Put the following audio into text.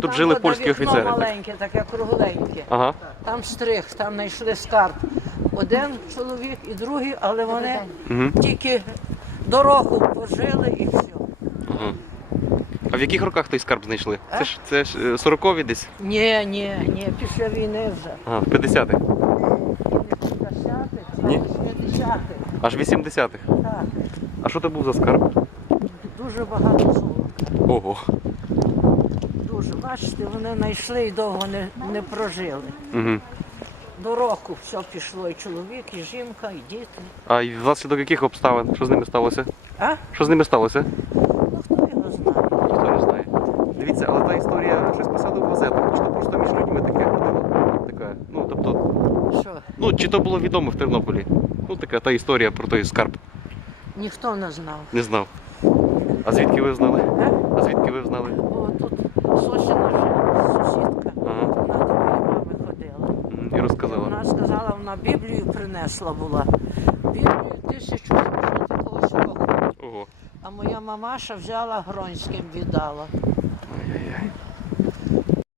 Тут жили польські офіцери, так? маленьке, таке кругленьке. Ага. Там штрих, там знайшли скарб. Один чоловік і другий, але вони тільки дорогу пожили і все. Ага. А в яких роках той скарб знайшли? А? Це ж це ж е, 40-ві десь? Ні, ні, ні, після війни вже. Ага, в 50-х. Ні. Ні. 50 Аж 80-х. Так, А що це був за скарб? дуже багато золота. Ого. Дуже. Бачите, вони знайшли і довго не, не прожили. Угу. До року все пішло, і чоловік, і жінка, і діти. А й внаслідок яких обставин? Що з ними сталося? А? Що з ними сталося? Ну хто його знає? Ніхто не знає. Дивіться, але та історія щось писали в газетах, чи то просто між людьми таке ходило. Така, ну тобто, Що? ну чи то було відомо в Тернополі? Ну така та історія про той скарб. Ніхто не знав. Не знав. А звідки ви знали? А? Звідки ви знали? Бо тут Мгм, Вона сказала, вона Біблію принесла була. Біблію 1700 якогось року. Ого. А моя мамаша взяла Гронським віддала. Ай-яй-яй.